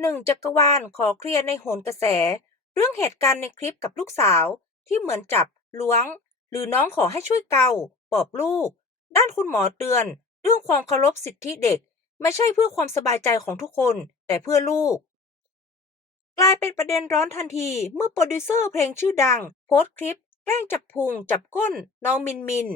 หนึ่งจักรวาลขอเคลียร์ในโหนกระแส เรื่องเหตุการณ์ในคลิปกับลูกสาวที่เหมือนจับล้วง หรือน้องขอให้ช่วยเกาปลอบลูก ด้านคุณหมอเตือน เรื่องความเคารพสิทธิเด็ก ไม่ใช่เพื่อความสบายใจของทุกคน แต่เพื่อลูก กลายเป็นประเด็นร้อนทันทีเมื่อโปรดิวเซอร์เพลงชื่อดัง โพสต์คลิป แกล้งจับพุงจับก้น น้องมินมิน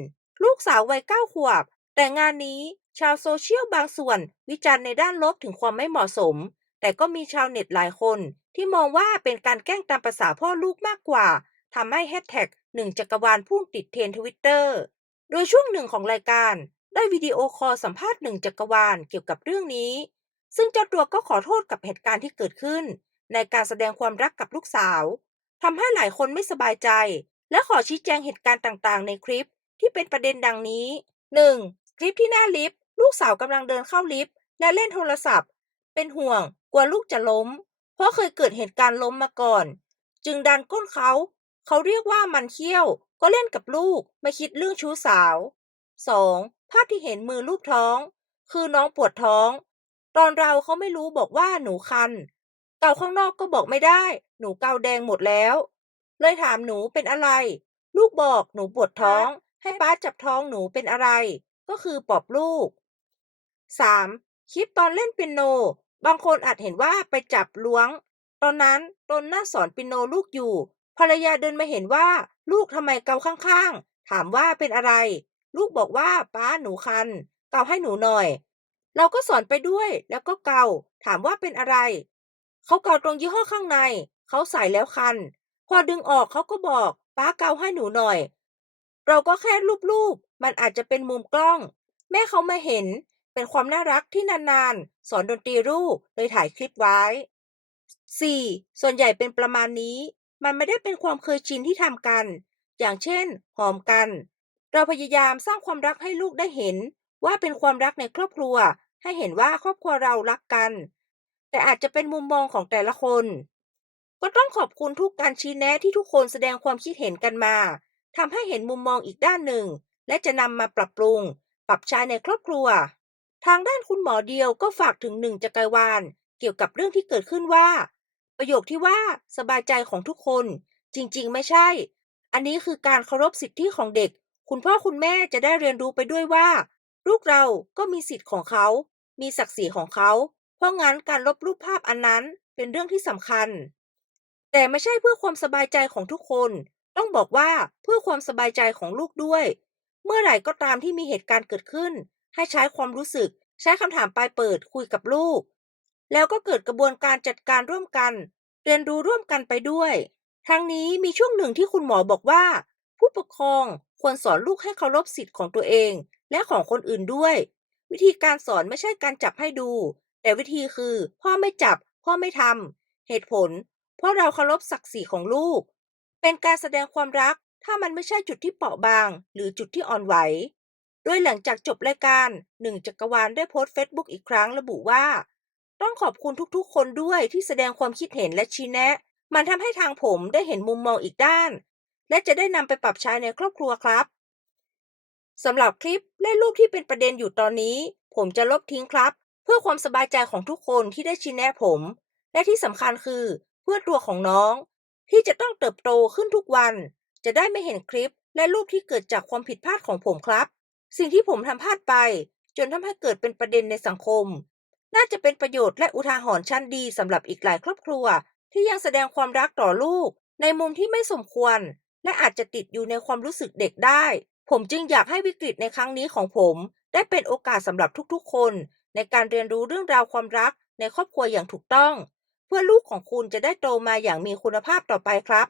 ลูกสาววัยเก้าขวบ แต่งานนี้ชาวโซเชียลบางส่วน วิจารณ์ในด้านลบถึงความไม่เหมาะสม แต่ก็มีชาวเน็ตหลายคนที่มองว่าเป็นการแกล้งตามภาษาพ่อลูกมากกว่าทำให้แฮชแท็กหนึ่งจักรวาลพุ่งติดเทรนทวิตเตอร์ โดยช่วงหนึ่งของรายการ ได้วิดีโอคอลสัมภาษณ์หนึ่งจักรวาลเกี่ยวกับเรื่องนี้ ซึ่งเจ้าตัวก็ขอโทษกับเหตุการณ์ที่เกิดขึ้น ในการแสดงความรักกับลูกสาวทำให้หลายคนไม่สบายใจ และขอชี้แจงเหตุการณ์ต่างๆ ในคลิปที่เป็นประเด็นดังนี้ 1. คลิปที่หน้าลิฟต์ลูกสาวกำลังเดินเข้าลิฟต์และเล่นโทรศัพท์ เป็นห่วงกลัวลูกจะล้ม เพราะเคยเกิดเหตุการณ์ล้มมาก่อน จึงดันก้นเขา เขาเรียกว่ามันเขี้ยว ก็เล่นกับลูก ไม่คิดเรื่องชู้สาว 2. ภาพที่เห็นมือลูกท้อง คือน้องปวดท้อง ตอนเราเขาไม่รู้บอกว่าหนูคัน เกาข้างนอกก็บอกไม่ได้ หนูเกาแดงหมดแล้ว เลยถามหนูเป็นอะไร ลูกบอกหนูปวดท้อง ให้ป้าจับท้องหนูเป็นอะไร ก็คือปอบลูก 3. คลิปตอนเล่นเปียโน บางคนอาจเห็นว่าไปจับล้วง ตอนนั้นตนน่าสอนปียโนลูกอยู่ ภรรยาเดินมาเห็นว่าลูกทำไมเกาข้างๆ ถามว่าเป็นอะไร ลูกบอกว่าป้าหนูคัน เกาให้หนูหน่อย เราก็สอนไปด้วย แล้วก็เกา ถามว่าเป็นอะไร เขาเกาตรงยี่ห้อข้างใน เขาใส่แล้วคัน พอดึงออกเขาก็บอก ป้าเกาให้หนูหน่อย เราก็แค่รูปๆ มันอาจจะเป็นมุมกล้อง แม่เขามาเห็น เป็นความน่ารักที่นานๆ สอนดนตรีลูกเลยถ่ายคลิปไว้ 4. ส่วนใหญ่เป็นประมาณนี้ มันไม่ได้เป็นความเคยชินที่ทำกัน อย่างเช่น หอมกัน เราพยายามสร้างความรักให้ลูกได้เห็น ว่าเป็นความรักในครอบครัว ให้เห็นว่าครอบครัวเรารักกัน แต่อาจจะเป็นมุมมองของแต่ละคน ก็ต้องขอบคุณทุกการชี้แนะที่ทุกคนแสดงความคิดเห็นกันมาทำให้เห็นมุมมองอีกด้านหนึ่ง และจะนำมาปรับปรุง ปรับใช้ในครอบครัว ทางด้านคุณหมอเดียวก็ฝากถึงหนึ่งจักรวาลเกี่ยวกับเรื่องที่เกิดขึ้นว่า ประโยคที่ว่าสบายใจของทุกคน จริง ๆ ไม่ใช่ อันนี้คือการเคารพสิทธิของเด็ก คุณพ่อคุณแม่จะได้เรียนรู้ไปด้วยว่า ลูกเราก็มีสิทธิ์ของเขา มีศักดิ์ศรีของเขา เพราะงั้นการลบรูปภาพอันนั้นเป็นเรื่องที่สำคัญ แต่ไม่ใช่เพื่อความสบายใจของทุกคน ต้องบอกว่าเพื่อความสบายใจของลูกด้วย เมื่อไหร่ก็ตามที่มีเหตุการณ์เกิดขึ้น ให้ใช้ความรู้สึก ใช้คำถามปลายเปิดคุยกับลูก แล้วก็เกิดกระบวนการจัดการร่วมกัน เรียนรู้ร่วมกันไปด้วย ทั้งนี้มีช่วงหนึ่งที่คุณหมอบอกว่า ผู้ปกครองควรสอนลูกให้เคารพสิทธิ์ของตัวเอง และของคนอื่นด้วย วิธีการสอนไม่ใช่การจับให้ดู แต่วิธีคือ พ่อไม่จับ พ่อไม่ทำเหตุผล เพราะเราเคารพศักดิ์ศรีของลูก เป็นการแสดงความรักถ้ามันไม่ใช่จุดที่เปราะบาง หรือจุดที่อ่อนไหว โดยหลังจากจบรายการหนึ่งจักรวาลได้โพสต์เฟซบุ๊กอีกครั้งระบุว่า ต้องขอบคุณทุกๆ คนด้วยที่แสดงความคิดเห็นและชี้แนะ มันทำให้ทางผมได้เห็นมุมมองอีกด้าน และจะได้นำไปปรับใช้ในครอบครัวครับสำหรับคลิปและรูปที่เป็นประเด็นอยู่ตอนนี้ ผมจะลบทิ้งครับ เพื่อความสบายใจของทุกคนที่ได้ชี้แนะผม และที่สำคัญคือ เพื่อตัวของน้อง ที่จะต้องเติบโตขึ้นทุกวัน จะได้ไม่เห็นคลิปและรูปที่เกิดจากความผิดพลาดของผมครับ สิ่งที่ผมทำพลาดไป จนทำให้เกิดเป็นประเด็นในสังคม น่าจะเป็นประโยชน์และอุทาหรณ์ชั้นดีสำหรับอีกหลายครอบครัว ที่ยังแสดงความรักต่อลูก ในมุมที่ไม่สมควร และอาจจะติดอยู่ในความรู้สึกเด็กได้ ผมจึงอยากให้วิกฤตในครั้งนี้ของผม ได้เป็นโอกาสสำหรับทุกๆ คน ในการเรียนรู้เรื่องราวความรักในครอบครัวอย่างถูกต้อง เพื่อลูกของคุณจะได้โตมาอย่างมีคุณภาพต่อไปครับ